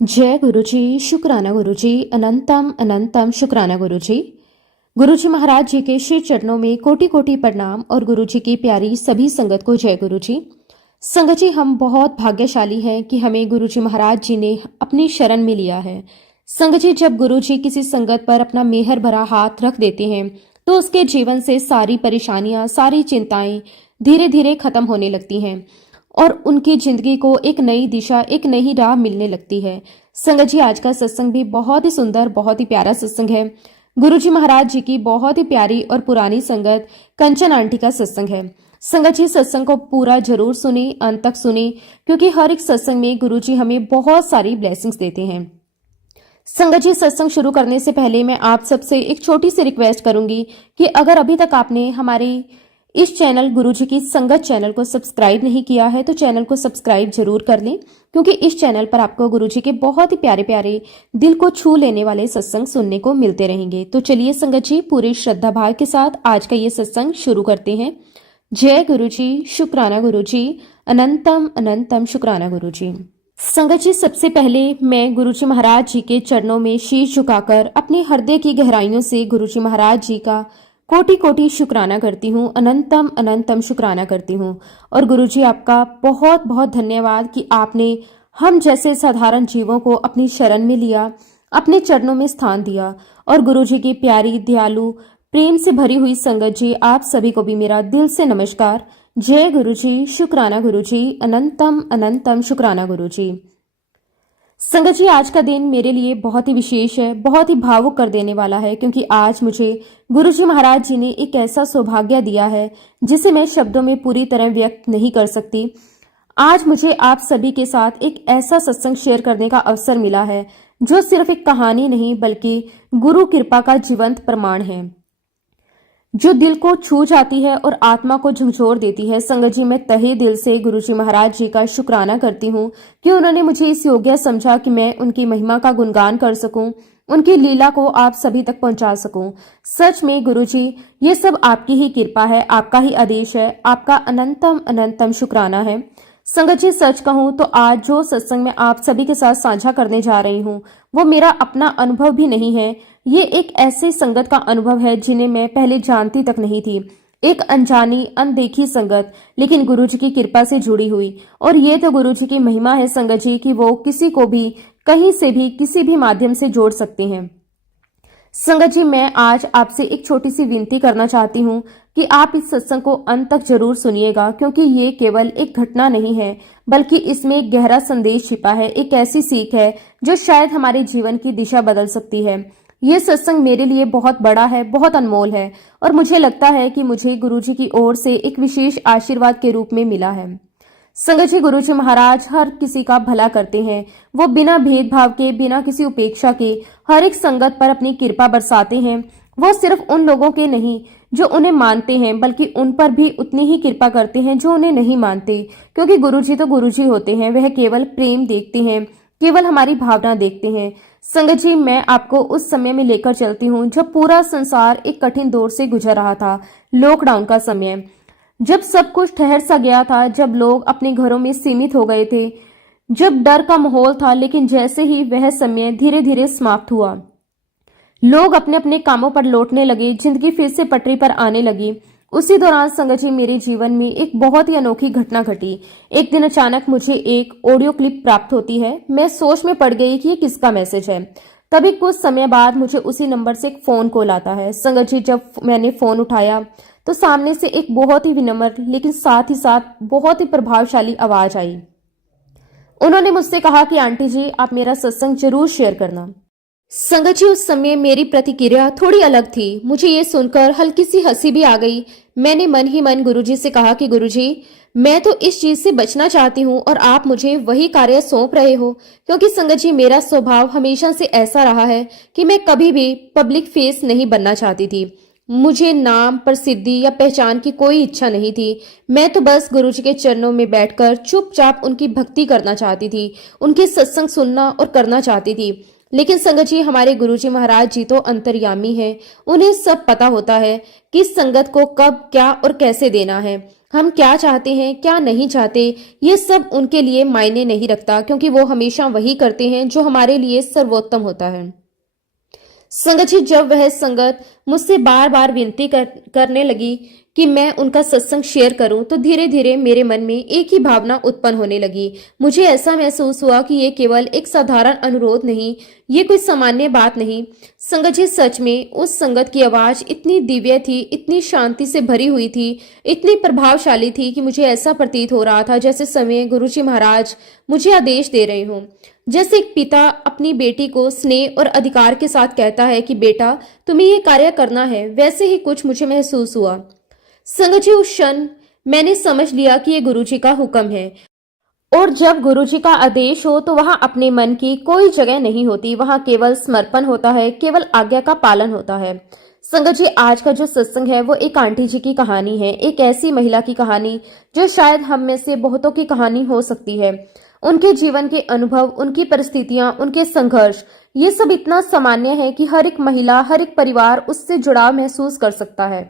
जय गुरुजी, शुक्राना गुरुजी, अनंतम अनंतम शुक्राना गुरुजी। गुरुजी महाराज जी के श्री चरणों में कोटि कोटि प्रणाम और गुरुजी की प्यारी सभी संगत को जय गुरुजी। संगत जी, हम बहुत भाग्यशाली हैं कि हमें गुरुजी महाराज जी ने अपनी शरण में लिया है। संगत जी, जब गुरुजी किसी संगत पर अपना मेहर भरा हाथ रख देते हैं तो उसके जीवन से सारी परेशानियां, सारी चिंताएं धीरे धीरे खत्म होने लगती हैं और उनकी जिंदगी को एक नई दिशा, एक नई राह मिलने लगती है। संगत जी, आज का सत्संग भी बहुत ही सुंदर, बहुत ही प्यारा सत्संग है। गुरुजी महाराज जी की बहुत ही प्यारी और पुरानी संगत कंचन आंटी का सत्संग है। संगत जी, सत्संग को पूरा जरूर सुने, अंत तक सुने, क्योंकि हर एक सत्संग में गुरुजी हमें बहुत सारी ब्लेसिंग्स देते हैं। संगत जी, सत्संग शुरू करने से पहले मैं आप सबसे एक छोटी सी रिक्वेस्ट करूंगी कि अगर अभी तक आपने हमारे इस चैनल गुरुजी की संगत चैनल को सब्सक्राइब नहीं किया है तो चैनल को सब्सक्राइब जरूर कर लें, क्योंकि इस चैनल पर आपको गुरुजी के बहुत ही प्यारे प्यारे दिल को छू लेने वाले सत्संग सुनने को मिलते रहेंगे। तो चलिए संगत जी, पूरी श्रद्धा भाव के साथ आज का ये सत्संग शुरू करते हैं। जय गुरुजी, शुक्राना गुरुजी, अनंतम अनंतम शुक्राना गुरुजी। संगत जी, सबसे पहले मैं गुरुजी महाराज जी के चरणों में शीश झुकाकर अपने हृदय की गहराइयों से गुरुजी महाराज जी का कोटि कोटि शुक्राना करती हूँ, अनंतम अनंतम शुक्राना करती हूँ। और गुरुजी, आपका बहुत बहुत धन्यवाद कि आपने हम जैसे साधारण जीवों को अपनी शरण में लिया, अपने चरणों में स्थान दिया। और गुरुजी की प्यारी, दयालु, प्रेम से भरी हुई संगत जी, आप सभी को भी मेरा दिल से नमस्कार। जय गुरुजी, शुक्राना गुरुजी, अनंतम अनंतम शुक्राना गुरुजी। संगत जी, आज का दिन मेरे लिए बहुत ही विशेष है, बहुत ही भावुक कर देने वाला है, क्योंकि आज मुझे गुरुजी महाराज जी ने एक ऐसा सौभाग्य दिया है जिसे मैं शब्दों में पूरी तरह व्यक्त नहीं कर सकती। आज मुझे आप सभी के साथ एक ऐसा सत्संग शेयर करने का अवसर मिला है जो सिर्फ एक कहानी नहीं बल्कि गुरु कृपा का जीवंत प्रमाण है, जो दिल को छू जाती है और आत्मा को झंझोर देती है। संगत जी, मैं तहे दिल से गुरुजी महाराज जी का शुक्राना करती हूँ कि उन्होंने मुझे इस योग्य समझा कि मैं उनकी महिमा का गुणगान कर सकूं, उनकी लीला को आप सभी तक पहुंचा सकूं। सच में गुरुजी, ये सब आपकी ही कृपा है, आपका ही आदेश है, आपका अनंतम अनंतम शुक्राना है। संगत जी, सच कहूं तो आज जो सत्संग मैं आप सभी के साथ साझा करने जा रही हूँ वो मेरा अपना अनुभव भी नहीं है। ये एक ऐसे संगत का अनुभव है जिन्हें मैं पहले जानती तक नहीं थी। एक अनजानी, अनदेखी संगत, लेकिन गुरुजी की कृपा से जुड़ी हुई। और ये तो गुरुजी की महिमा है संगत जी कि वो किसी को भी, कहीं से भी, किसी भी माध्यम से जोड़ सकते हैं। संगत जी, मैं आज आपसे एक छोटी सी विनती करना चाहती हूँ कि आप इस सत्संग को अंत तक जरूर सुनिएगा, क्योंकि ये केवल एक घटना नहीं है बल्कि इसमें एक गहरा संदेश छिपा है, एक ऐसी सीख है जो शायद हमारे जीवन की दिशा बदल सकती है। ये सत्संग मेरे लिए बहुत बड़ा है, बहुत अनमोल है, और मुझे लगता है कि मुझे गुरुजी की ओर से एक विशेष आशीर्वाद के रूप में मिला है। संगत जी, गुरुजी महाराज हर किसी का भला करते हैं। वो बिना भेदभाव के, बिना किसी उपेक्षा के हर एक संगत पर अपनी कृपा बरसाते हैं। वो सिर्फ उन लोगों के नहीं जो उन्हें मानते हैं, बल्कि उन पर भी उतनी ही कृपा करते हैं जो उन्हें नहीं मानते, क्योंकि गुरुजी तो गुरुजी होते हैं। वह केवल प्रेम देखते हैं, केवल हमारी भावना देखते हैं। संगत जी, मैं आपको उस समय में लेकर चलती हूँ जब पूरा संसार एक कठिन दौर से गुजर रहा था, लॉकडाउन का समय, जब सब कुछ ठहर सा गया था, जब लोग अपने घरों में सीमित हो गए थे, जब डर का माहौल था। लेकिन जैसे ही वह समय धीरे धीरे समाप्त हुआ, लोग अपने अपने कामों पर लौटने लगे, जिंदगी फिर से पटरी पर आने लगी। उसी दौरान संगत जी, मेरे जीवन में एक बहुत ही अनोखी घटना घटी। एक दिन अचानक मुझे एक ऑडियो क्लिप प्राप्त होती है। मैं सोच में पड़ गई कि ये किसका मैसेज है। तभी कुछ समय बाद मुझे उसी नंबर से एक फोन कॉल आता है। संगत जी, जब मैंने फोन उठाया तो सामने से एक बहुत ही विनम्र लेकिन साथ ही साथ बहुत ही प्रभावशाली आवाज आई। उन्होंने मुझसे कहा कि आंटी जी, आप मेरा सत्संग जरूर शेयर करना। संगत जी, उस समय मेरी प्रतिक्रिया थोड़ी अलग थी। मुझे ये सुनकर हल्की सी हंसी भी आ गई। मैंने मन ही मन गुरुजी से कहा कि गुरुजी, मैं तो इस चीज से बचना चाहती हूँ और आप मुझे वही कार्य सौंप रहे हो, क्योंकि संगत जी, मेरा स्वभाव हमेशा से ऐसा रहा है कि मैं कभी भी पब्लिक फेस नहीं बनना चाहती थी। मुझे नाम, प्रसिद्धि या पहचान की कोई इच्छा नहीं थी। मैं तो बस गुरुजी के चरणों में बैठकर चुपचाप उनकी भक्ति करना चाहती थी, उनके सत्संग सुनना और करना चाहती थी। लेकिन संगत जी, हमारे गुरुजी महाराज जी तो अंतर्यामी हैं। उन्हें सब पता होता है कि संगत को कब, क्या और कैसे देना है। हम क्या चाहते हैं क्या नहीं चाहते, ये सब उनके लिए मायने नहीं रखता, क्योंकि वो हमेशा वही करते हैं जो हमारे लिए सर्वोत्तम होता है। संगत जी, जब वह संगत मुझसे बार बार विनती करने लगी कि मैं उनका सत्संग शेयर करूं, तो धीरे धीरे मेरे मन में एक ही भावना उत्पन्न होने लगी। मुझे ऐसा महसूस हुआ कि ये केवल एक साधारण अनुरोध नहीं, ये कोई सामान्य बात नहीं। संगत जी, सच में उस संगत की आवाज इतनी दिव्य थी, इतनी शांति से भरी हुई थी, इतनी प्रभावशाली थी कि मुझे ऐसा प्रतीत हो रहा था जैसे समय गुरुजी महाराज मुझे आदेश दे रहे हों। जैसे एक पिता अपनी बेटी को स्नेह और अधिकार के साथ कहता है कि बेटा तुम्हें ये कार्य करना है, वैसे ही कुछ मुझे महसूस हुआ। संगत जी, उस क्षण मैंने समझ लिया कि ये गुरुजी का हुक्म है, और जब गुरुजी का आदेश हो तो वहां अपने मन की कोई जगह नहीं होती, वहां केवल समर्पण होता है, केवल आज्ञा का पालन होता है। संगत जी, आज का जो सत्संग है वो एक आंटी जी की कहानी है, एक ऐसी महिला की कहानी जो शायद हम में से बहुतों की कहानी हो सकती है। उनके जीवन के अनुभव, उनकी परिस्थितियां, उनके संघर्ष, ये सब इतना सामान्य है कि हर एक महिला, हर एक परिवार उससे जुड़ाव महसूस कर सकता है।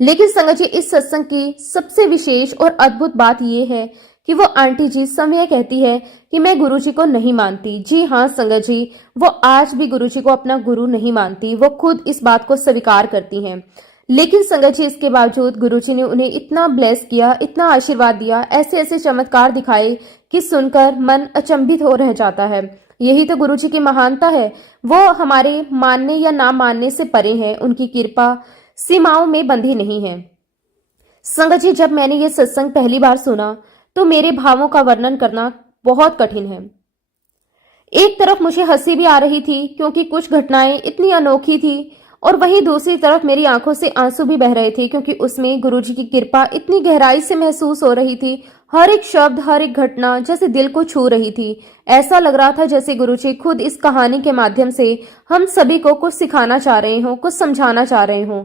लेकिन संगत जी, इस सत्संग की सबसे विशेष और अद्भुत बात यह है कि वो आंटी जी समय कहती है कि मैं गुरुजी को नहीं मानती। जी हाँ संगत जी, वो आज भी गुरुजी को अपना गुरु नहीं मानती, वो खुद इस बात को स्वीकार करती हैं। लेकिन संगत जी, इसके बावजूद गुरुजी ने उन्हें इतना ब्लेस किया, इतना आशीर्वाद दिया, ऐसे ऐसे चमत्कार दिखाए कि सुनकर मन अचंभित हो रह जाता है। यही तो गुरुजी की महानता है, वो हमारे मानने या ना मानने से परे हैं, उनकी कृपा सीमाओं में बंधी नहीं है। संगत जी, जब मैंने ये सत्संग पहली बार सुना तो मेरे भावों का वर्णन करना बहुत कठिन है। एक तरफ मुझे हंसी भी आ रही थी क्योंकि कुछ घटनाएं इतनी अनोखी थी, और वहीं दूसरी तरफ मेरी आंखों से आंसू भी बह रहे थे क्योंकि उसमें गुरुजी की कृपा इतनी गहराई से महसूस हो रही थी। हर एक शब्द, हर एक घटना जैसे दिल को छू रही थी। ऐसा लग रहा था जैसे गुरुजी खुद इस कहानी के माध्यम से हम सभी को कुछ सिखाना चाह रहे हों, कुछ समझाना चाह रहे हों।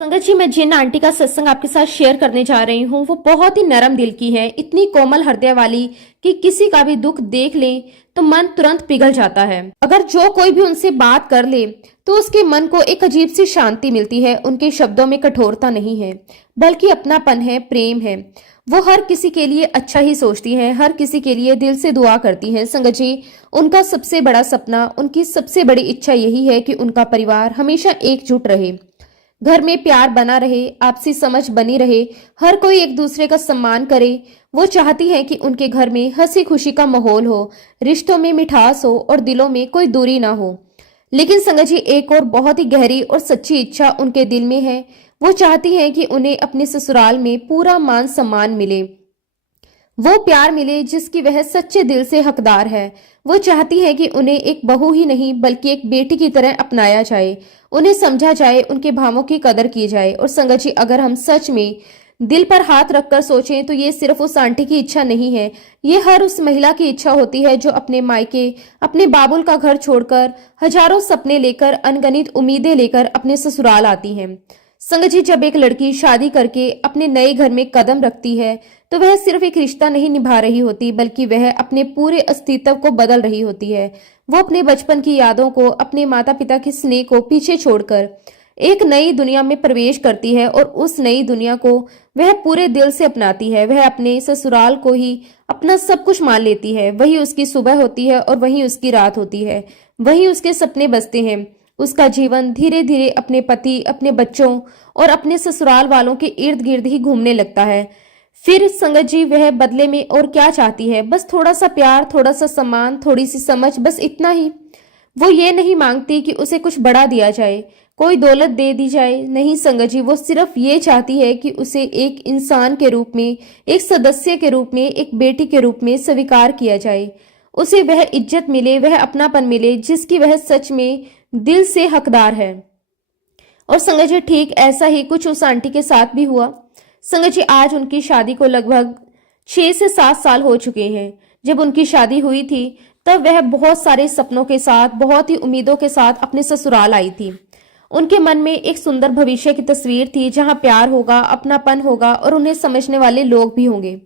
संगत जी, मैं जिन आंटी का सत्संग आपके साथ शेयर करने जा रही हूँ वो बहुत ही नरम दिल की है, इतनी कोमल हृदय वाली कि किसी का भी दुख देख ले तो मन तुरंत पिघल जाता है। अगर जो कोई भी उनसे बात कर ले तो उसके मन को एक अजीब सी शांति मिलती है। उनके शब्दों में कठोरता नहीं है, बल्कि अपनापन है, प्रेम है। वो हर किसी के लिए अच्छा ही सोचती है, हर किसी के लिए दिल से दुआ करती हैं। संगत जी, उनका सबसे बड़ा सपना, उनकी सबसे बड़ी इच्छा यही है कि उनका परिवार हमेशा एकजुट रहे, घर में प्यार बना रहे, आपसी समझ बनी रहे, हर कोई एक दूसरे का सम्मान करे। वो चाहती है कि उनके घर में हंसी खुशी का माहौल हो, रिश्तों में मिठास हो और दिलों में कोई दूरी ना हो। लेकिन संगत जी, एक और बहुत ही गहरी और सच्ची इच्छा उनके दिल में है। वो चाहती है कि उन्हें अपने ससुराल में पूरा मान सम्मान मिले, वो प्यार मिले जिसकी वह सच्चे दिल से हकदार है। वो चाहती है कि उन्हें एक बहू ही नहीं बल्कि एक बेटी की तरह अपनाया जाए, उन्हें समझा जाए, उनके भावों की कदर की जाए। और संगत जी, अगर हम सच में दिल पर हाथ रखकर सोचें तो ये सिर्फ उस आंटी की इच्छा नहीं है, ये हर उस महिला की इच्छा होती है जो अपने मायके, अपने बाबुल का घर छोड़कर, हजारों सपने लेकर, अनगनित उम्मीदें लेकर अपने ससुराल आती हैं। संगत जी, जब एक लड़की शादी करके अपने नए घर में कदम रखती है तो वह सिर्फ एक रिश्ता नहीं निभा रही होती, बल्कि वह अपने पूरे अस्तित्व को बदल रही होती है। वो अपने बचपन की यादों को, अपने माता पिता के स्नेह को पीछे छोड़कर एक नई दुनिया में प्रवेश करती है, और उस नई दुनिया को वह पूरे दिल से अपनाती है। वह अपने ससुराल को ही अपना सब कुछ मान लेती है। वही उसकी सुबह होती है और वही उसकी रात होती है, वही उसके सपने बसते हैं। उसका जीवन धीरे धीरे अपने पति, अपने बच्चों और अपने ससुराल वालों के इर्द गिर्द ही घूमने लगता है। फिर संगत जी, वह बदले में और क्या चाहती है? बस थोड़ा सा प्यार, थोड़ा सा सम्मान, थोड़ी सी समझ, बस इतना ही। वो ये नहीं मांगती कि उसे कुछ बड़ा दिया जाए, कोई दौलत दे दी जाए। नहीं संगत जी, वो सिर्फ ये चाहती है कि उसे एक इंसान के रूप में, एक सदस्य के रूप में, एक बेटी के रूप में स्वीकार किया जाए। उसे वह इज्जत मिले, वह अपनापन मिले जिसकी वह सच में दिल से हकदार है। और संगत जी, ठीक ऐसा ही कुछ उस आंटी के साथ भी हुआ। संगत जी, आज उनकी शादी को लगभग 6 से 7 साल हो चुके हैं। जब उनकी शादी हुई थी तब वह बहुत सारे सपनों के साथ, बहुत ही उम्मीदों के साथ अपने ससुराल आई थी। उनके मन में एक सुंदर भविष्य की तस्वीर थी जहां प्यार होगा, अपनापन होगा और उन्हें समझने वाले लोग भी होंगे।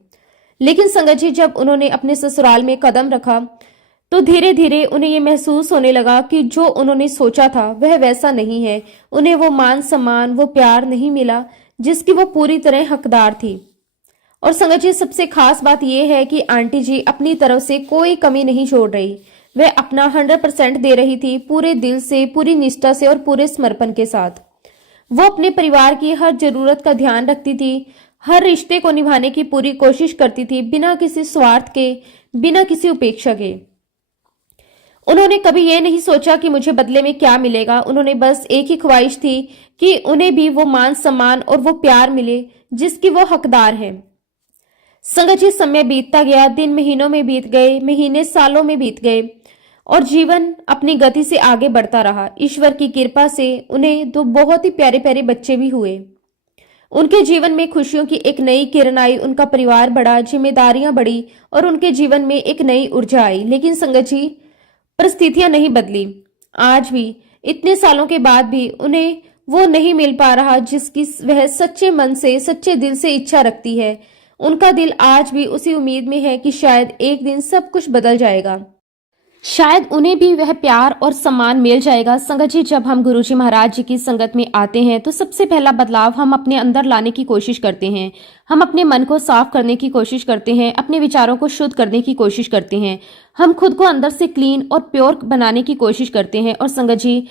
लेकिन संगत जी, जब उन्होंने अपने ससुराल में कदम रखा तो धीरे धीरे उन्हें ये महसूस होने लगा कि जो उन्होंने सोचा था वह वैसा नहीं है। उन्हें वो मान सम्मान, वो प्यार नहीं मिला जिसकी वो पूरी तरह हकदार थी। और संगत जी, सबसे खास बात यह है कि आंटी जी अपनी तरफ से कोई कमी नहीं छोड़ रही। वह अपना 100% दे रही थी, पूरे दिल से, पूरी निष्ठा से और पूरे समर्पण के साथ। वो अपने परिवार की हर जरूरत का ध्यान रखती थी, हर रिश्ते को निभाने की पूरी कोशिश करती थी, बिना किसी स्वार्थ के, बिना किसी उपेक्षा के। उन्होंने कभी ये नहीं सोचा कि मुझे बदले में क्या मिलेगा। उन्होंने बस एक ही ख्वाहिश थी कि उन्हें भी वो मान सम्मान और वो प्यार मिले जिसकी वो हकदार है। संगत जी, समय बीतता गया, दिन महीनों में बीत गए, महीने सालों में बीत गए और जीवन अपनी गति से आगे बढ़ता रहा। ईश्वर की कृपा से उन्हें दो बहुत ही प्यारे प्यारे बच्चे भी हुए। उनके जीवन में खुशियों की एक नई किरण आई, उनका परिवार बढ़ा, जिम्मेदारियां बढ़ी और उनके जीवन में एक नई ऊर्जा आई। लेकिन संगत जी, परिस्थितियां नहीं बदली। आज भी, इतने सालों के बाद भी उन्हें वो नहीं मिल पा रहा जिसकी वह सच्चे मन से, सच्चे दिल से इच्छा रखती है। उनका दिल आज भी उसी उम्मीद में है कि शायद एक दिन सब कुछ बदल जाएगा, शायद उन्हें भी वह प्यार और सम्मान मिल जाएगा। संगत जी, जब हम गुरुजी महाराज जी की संगत में आते हैं तो सबसे पहला बदलाव हम अपने अंदर लाने की कोशिश करते हैं। हम अपने मन को साफ करने की कोशिश करते हैं, अपने विचारों को शुद्ध करने की कोशिश करते हैं। हम खुद को अंदर से क्लीन और प्योर बनाने की कोशिश करते हैं। और संगत जी,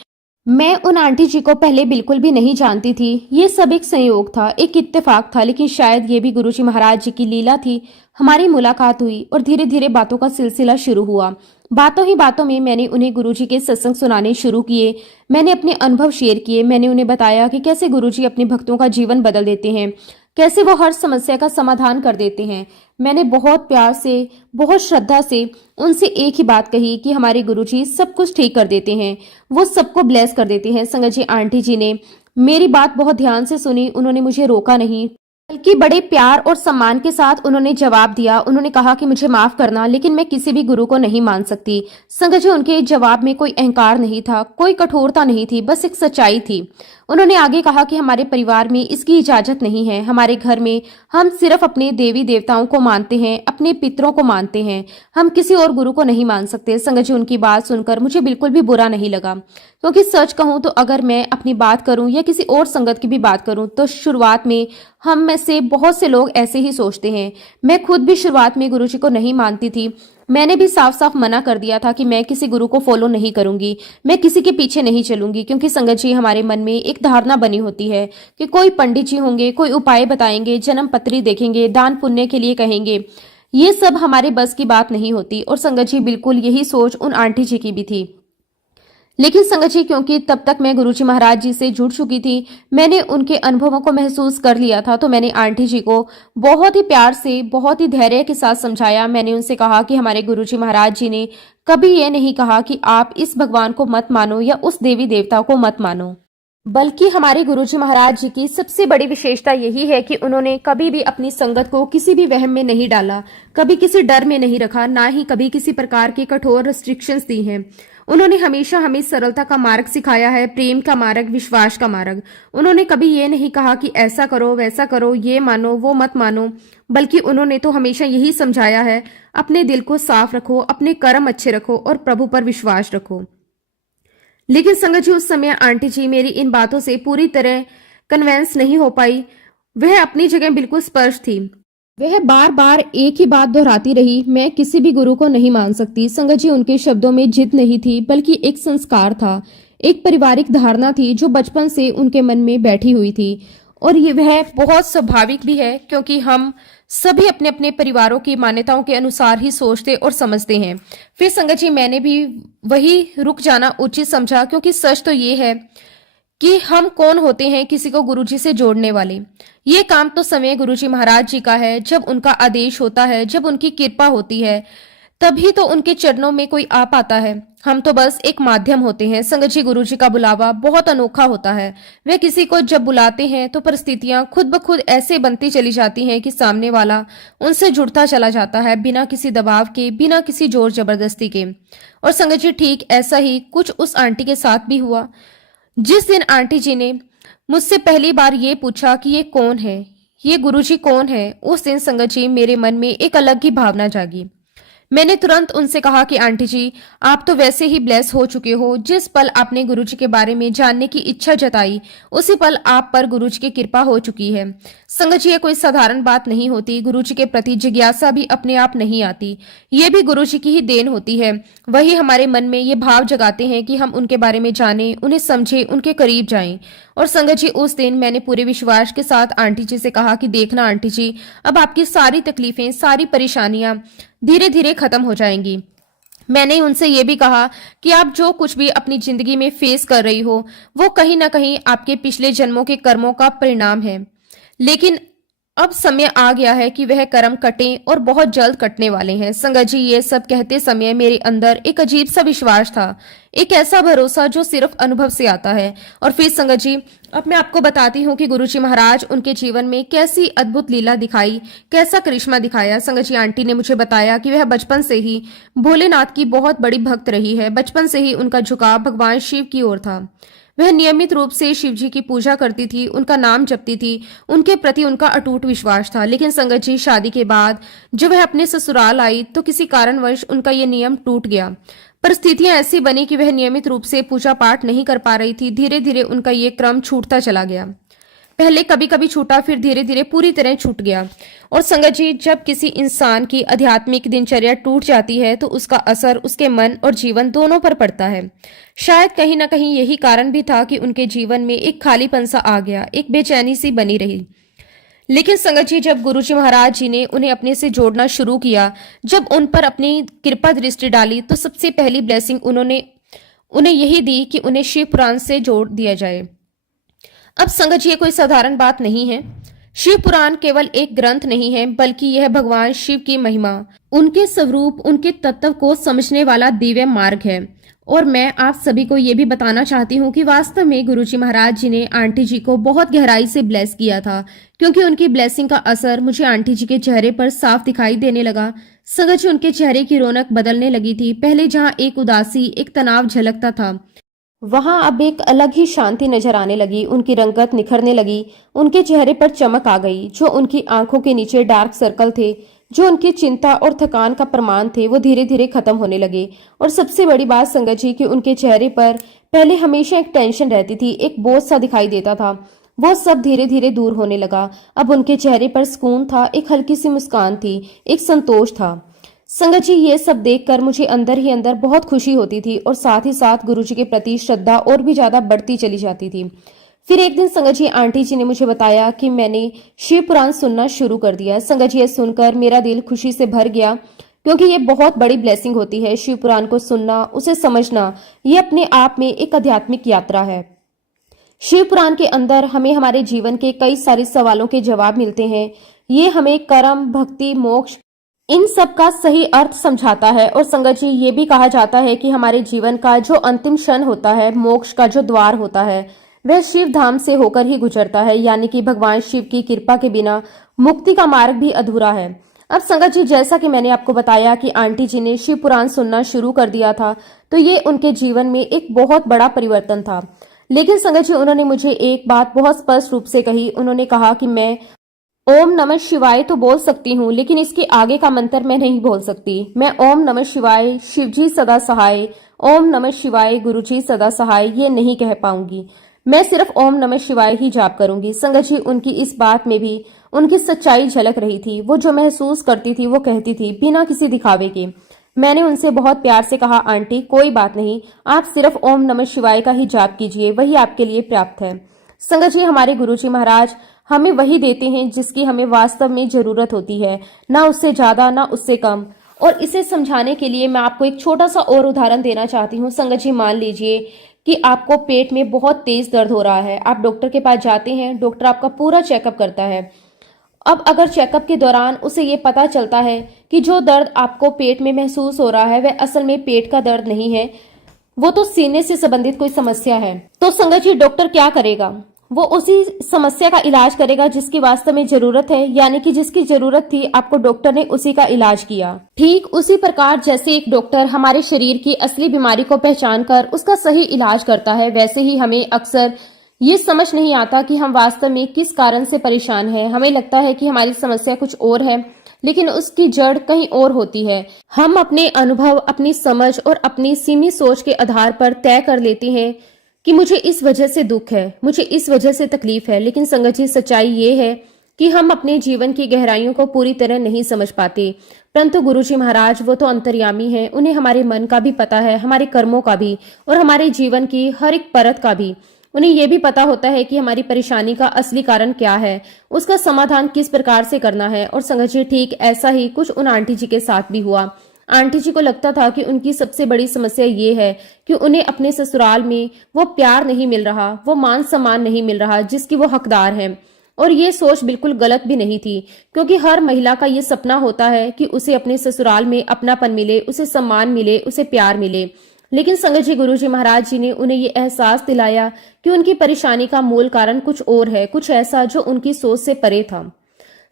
मैं उन आंटी जी को पहले बिल्कुल भी नहीं जानती थी। ये सब एक संयोग था, एक इत्तेफाक था, लेकिन शायद ये भी गुरुजी महाराज जी की लीला थी। हमारी मुलाकात हुई और धीरे धीरे बातों का सिलसिला शुरू हुआ। बातों ही बातों में मैंने उन्हें गुरुजी के सत्संग सुनाने शुरू किए। मैंने अपने अनुभव शेयर किए। मैंने उन्हें बताया कि कैसे गुरुजी अपने भक्तों का जीवन बदल देते हैं, कैसे वो हर समस्या का समाधान कर देते हैं। मैंने बहुत प्यार से, बहुत श्रद्धा से उनसे एक ही बात कही कि हमारे गुरुजी सब कुछ ठीक कर देते हैं, वो सबको ब्लेस कर देते हैं। संगत जी, आंटी जी ने मेरी बात बहुत ध्यान से सुनी। उन्होंने मुझे रोका नहीं, बल्कि बड़े प्यार और सम्मान के साथ उन्होंने जवाब दिया। उन्होंने कहा कि मुझे माफ करना, लेकिन मैं किसी भी गुरु को नहीं मान सकती। संगत जी, उनके जवाब में कोई अहंकार नहीं था, कोई कठोरता नहीं थी, बस एक सच्चाई थी। उन्होंने आगे कहा कि हमारे परिवार में इसकी इजाजत नहीं है। हमारे घर में हम सिर्फ अपने देवी देवताओं को मानते हैं, अपने पितरों को मानते हैं, हम किसी और गुरु को नहीं मान सकते। संगत जी, उनकी बात सुनकर मुझे बिल्कुल भी बुरा नहीं लगा, क्योंकि सच कहूं तो अगर मैं अपनी बात करूं या किसी और संगत की भी बात करूं तो शुरुआत में हम में से बहुत से लोग ऐसे ही सोचते हैं। मैं खुद भी शुरुआत में गुरुजी को नहीं मानती थी। मैंने भी साफ साफ मना कर दिया था कि मैं किसी गुरु को फॉलो नहीं करूंगी, मैं किसी के पीछे नहीं चलूंगी, क्योंकि संगत जी, हमारे मन में एक धारणा बनी होती है कि कोई पंडित जी होंगे, कोई उपाय बताएंगे, जन्म पत्री देखेंगे, दान पुण्य के लिए कहेंगे। ये सब हमारे बस की बात नहीं होती। और संगत जी, बिल्कुल यही सोच उन आंटी जी की भी थी। लेकिन संगत जी, क्योंकि तब तक मैं गुरुजी महाराज जी से जुड़ चुकी थी, मैंने उनके अनुभवों को महसूस कर लिया था, तो मैंने आंटी जी को बहुत ही प्यार से, बहुत ही धैर्य के साथ समझाया। मैंने उनसे कहा कि हमारे गुरुजी महाराज जी ने कभी ये नहीं कहा कि आप इस भगवान को मत मानो या उस देवी देवता को मत मानो, बल्कि हमारे गुरुजी महाराज जी की सबसे बड़ी विशेषता यही है कि उन्होंने कभी भी अपनी संगत को किसी भी वहम में नहीं डाला, कभी किसी डर में नहीं रखा, ना ही कभी किसी प्रकार की कठोर रिस्ट्रिक्शंस दी हैं। उन्होंने हमेशा हमें सरलता का मार्ग सिखाया है, प्रेम का मार्ग, विश्वास का मार्ग। उन्होंने कभी ये नहीं कहा कि ऐसा करो, वैसा करो, ये मानो, वो मत मानो, बल्कि उन्होंने तो हमेशा यही समझाया है, अपने दिल को साफ रखो, अपने कर्म अच्छे रखो और प्रभु पर विश्वास रखो। लेकिन संगत जी, उस समय आंटी जी मेरी इन बातों से पूरी तरह कन्वेंस नहीं हो पाई। वह अपनी जगह बिल्कुल स्पष्ट थी। वह बार बार एक ही बात दोहराती रही, मैं किसी भी गुरु को नहीं मान सकती। संगत जी, उनके शब्दों में जिद नहीं थी, बल्कि एक संस्कार था, एक पारिवारिक धारणा थी जो बचपन से उनके मन में बैठी हुई थी। और ये वह बहुत स्वाभाविक भी है, क्योंकि हम सभी अपने अपने परिवारों की मान्यताओं के अनुसार ही सोचते और समझते हैं। फिर संगत जी, मैंने भी वही रुक जाना उचित समझा, क्योंकि सच तो ये है कि हम कौन होते हैं किसी को गुरुजी से जोड़ने वाले। ये काम तो समय गुरुजी महाराज जी का है। जब उनका आदेश होता है, जब उनकी कृपा होती है, तभी तो उनके चरणों में कोई आ पाता है। हम तो बस एक माध्यम होते हैं। संगत जी, गुरुजी का बुलावा बहुत अनोखा होता है। वे किसी को जब बुलाते हैं तो परिस्थितियां खुद ब खुद ऐसे बनती चली जाती हैं कि सामने वाला उनसे जुड़ता चला जाता है, बिना किसी दबाव के, बिना किसी जोर जबरदस्ती के। और संगत जी, ठीक ऐसा ही कुछ उस आंटी के साथ भी हुआ। जिस दिन आंटी जी ने मुझसे पहली बार ये पूछा कि ये कौन है, ये गुरुजी कौन है, उस दिन संगत जी मेरे मन में एक अलग ही भावना जागी। मैंने तुरंत उनसे कहा कि आंटी जी, आप तो वैसे ही ब्लेस हो चुके हो। जिस पल आपने गुरुजी के बारे में जानने की इच्छा जताई, उसी पल आप पर गुरुजी की कृपा हो चुकी है। संगत जी, ये कोई साधारण बात नहीं होती। गुरुजी के प्रति जिज्ञासा भी अपने आप नहीं आती, ये भी गुरुजी की ही देन होती है। वही हमारे मन में ये भाव जगाते हैं कि हम उनके बारे में जानें, उन्हें समझें, उनके करीब जाएं। और संगत जी, उस दिन मैंने पूरे विश्वास के साथ आंटी जी से कहा कि देखना आंटी जी, अब आपकी सारी तकलीफें, सारी परेशानियां धीरे धीरे खत्म हो जाएंगी। मैंने उनसे ये भी कहा कि आप जो कुछ भी अपनी जिंदगी में फेस कर रही हो, वो कहीं ना कहीं आपके पिछले जन्मों के कर्मों का परिणाम है। लेकिन अब समय आ गया है कि वह कर्म कटें, और बहुत जल्द कटने वाले हैं। संगत जी, ये सब कहते समय मेरे अंदर एक अजीब सा विश्वास था, एक ऐसा भरोसा जो सिर्फ अनुभव से आता है। और फिर संगत जी, अब मैं आपको बताती हूँ कि गुरुजी महाराज उनके जीवन में कैसी अद्भुत लीला दिखाई, कैसा करिश्मा दिखाया। संगत जी, आंटी ने मुझे बताया कि वह बचपन से ही भोलेनाथ की बहुत बड़ी भक्त रही है। बचपन से ही उनका झुकाव भगवान शिव की ओर था। वह नियमित रूप से शिव जी की पूजा करती थी, उनका नाम जपती थी, उनके प्रति उनका अटूट विश्वास था। लेकिन संगत जी, शादी के बाद जब वह अपने ससुराल आई तो किसी कारणवश उनका यह नियम टूट गया। परिस्थितियां ऐसी बनी कि वह नियमित रूप से पूजा पाठ नहीं कर पा रही थी। धीरे धीरे उनका ये क्रम छूटता चला गया। पहले कभी कभी छूटा, फिर धीरे धीरे पूरी तरह छूट गया। और संगत जी, जब किसी इंसान की आध्यात्मिक दिनचर्या टूट जाती है तो उसका असर उसके मन और जीवन दोनों पर पड़ता है। शायद कहीं ना कहीं यही कारण भी था कि उनके जीवन में एक खालीपन सा आ गया, एक बेचैनी सी बनी रही। लेकिन संगत जी, जब गुरुजी महाराज जी ने उन्हें अपने से जोड़ना शुरू किया, जब उन पर अपनी कृपा दृष्टि डाली, तो सबसे पहली ब्लेसिंग उन्होंने उन्हें यही दी कि उन्हें शिव पुराण से जोड़ दिया जाए। अब संगत जी, ये कोई साधारण बात नहीं है। शिव पुराण केवल एक ग्रंथ नहीं है, बल्कि यह भगवान शिव की महिमा, उनके स्वरूप, उनके तत्व को समझने वाला दिव्य मार्ग है। और मैं आप सभी को यह भी बताना चाहती हूँ कि वास्तव में गुरुजी महाराज जी ने आंटी जी को बहुत गहराई से ब्लेस किया था, क्योंकि उनकी ब्लेसिंग का असर मुझे आंटी जी के चेहरे पर साफ दिखाई देने लगा। संगत जी, उनके चेहरे की रौनक बदलने लगी थी। पहले जहाँ एक उदासी, एक तनाव झलकता था, वहां अब एक अलग ही शांति नजर आने लगी। उनकी रंगत निखरने लगी, उनके चेहरे पर चमक आ गई। जो उनकी आंखों के नीचे डार्क सर्कल थे, जो उनकी चिंता और थकान का प्रमाण थे, वो धीरे धीरे खत्म होने लगे। और सबसे बड़ी बात संगत जी, कि उनके चेहरे पर पहले हमेशा एक टेंशन रहती थी, एक बोझ सा दिखाई देता था, वो सब धीरे धीरे दूर होने लगा। अब उनके चेहरे पर सुकून था, एक हल्की सी मुस्कान थी, एक संतोष था। संगत जी, ये सब देखकर मुझे अंदर ही अंदर बहुत खुशी होती थी, और साथ ही साथ गुरुजी के प्रति श्रद्धा और भी ज्यादा बढ़ती चली जाती थी। फिर एक दिन संगत जी, आंटी जी ने मुझे बताया कि मैंने शिव पुराण सुनना शुरू कर दिया। संगत जी, ये सुनकर मेरा दिल खुशी से भर गया, क्योंकि ये बहुत बड़ी ब्लेसिंग होती है। शिव पुराण को सुनना, उसे समझना, ये अपने आप में एक आध्यात्मिक यात्रा है। शिव पुराण के अंदर हमें हमारे जीवन के कई सारे सवालों के जवाब मिलते हैं। ये हमें कर्म, भक्ति, मोक्ष, इन सब का सही अर्थ समझाता है। और संगत जी, ये भी कहा जाता है कि हमारे जीवन का जो अंतिम क्षण होता है, मोक्ष का जो द्वार होता है, वह शिव धाम से होकर ही गुजरता है। यानी कि भगवान शिव की कृपा के बिना मुक्ति का मार्ग भी अधूरा है। अब संगत जी, जैसा कि मैंने आपको बताया कि आंटी जी ने शिव पुराण सुनना शुरू कर दिया था, तो ये उनके जीवन में एक बहुत बड़ा परिवर्तन था। लेकिन संगत जी, उन्होंने मुझे एक बात बहुत स्पष्ट रूप से कही। उन्होंने कहा कि मैं ओम नमः शिवाय तो बोल सकती हूँ, लेकिन इसके आगे का मंत्र मैं नहीं बोल सकती। मैं ओम नमः शिवाय शिवजी सदा सहाय, ओम नमः शिवाय गुरुजी सदा सहाय, ये नहीं कह पाऊंगी। मैं सिर्फ ओम नमः शिवाय ही जाप करूंगी। संगत जी, उनकी इस बात में भी उनकी सच्चाई झलक रही थी। वो जो महसूस करती थी वो कहती थी, बिना किसी दिखावे के। मैंने उनसे बहुत प्यार से कहा, आंटी कोई बात नहीं, आप सिर्फ ओम नमः शिवाय का ही जाप कीजिए, वही आपके लिए पर्याप्त है। संगत जी, हमारे गुरुजी महाराज हमें वही देते हैं जिसकी हमें वास्तव में जरूरत होती है, ना उससे ज्यादा ना उससे कम। और इसे समझाने के लिए मैं आपको एक छोटा सा और उदाहरण देना चाहती हूँ। संगत जी, मान लीजिए कि आपको पेट में बहुत तेज दर्द हो रहा है। आप डॉक्टर के पास जाते हैं, डॉक्टर आपका पूरा चेकअप करता है। अब अगर चेकअप के दौरान उसे ये पता चलता है कि जो दर्द आपको पेट में महसूस हो रहा है वह असल में पेट का दर्द नहीं है, वो तो सीने से संबंधित कोई समस्या है, तो संगत जी, डॉक्टर क्या करेगा? वो उसी समस्या का इलाज करेगा जिसकी वास्तव में जरूरत है। यानी कि जिसकी जरूरत थी आपको, डॉक्टर ने उसी का इलाज किया। ठीक उसी प्रकार जैसे एक डॉक्टर हमारे शरीर की असली बीमारी को पहचान कर उसका सही इलाज करता है, वैसे ही हमें अक्सर ये समझ नहीं आता कि हम वास्तव में किस कारण से परेशान हैं। हमें लगता है कि हमारी समस्या कुछ और है, लेकिन उसकी जड़ कहीं और होती है। हम अपने अनुभव, अपनी समझ और अपनी सीमित सोच के आधार पर तय कर लेते हैं कि मुझे इस वजह से दुख है, मुझे इस वजह से तकलीफ है। लेकिन संगत जी, सच्चाई ये है कि हम अपने जीवन की गहराइयों को पूरी तरह नहीं समझ पाते, परंतु गुरुजी महाराज वो तो अंतर्यामी हैं, उन्हें हमारे मन का भी पता है, हमारे कर्मों का भी और हमारे जीवन की हर एक परत का भी। उन्हें यह भी पता होता है कि हमारी परेशानी का असली कारण क्या है, उसका समाधान किस प्रकार से करना है। और संगत जी, ठीक ऐसा ही कुछ उन आंटी जी के साथ भी हुआ। आंटी जी को लगता था कि उनकी सबसे बड़ी समस्या ये है कि उन्हें अपने ससुराल में वो प्यार नहीं मिल रहा, वो मान सम्मान नहीं मिल रहा जिसकी वो हकदार है। और ये सोच बिल्कुल गलत भी नहीं थी, क्योंकि हर महिला का ये सपना होता है कि उसे अपने ससुराल में अपनापन मिले, उसे सम्मान मिले, उसे प्यार मिले। लेकिन संगत जी, गुरुजी महाराज जी ने उन्हें ये एहसास दिलाया कि उनकी परेशानी का मूल कारण कुछ और है, कुछ ऐसा जो उनकी सोच से परे था।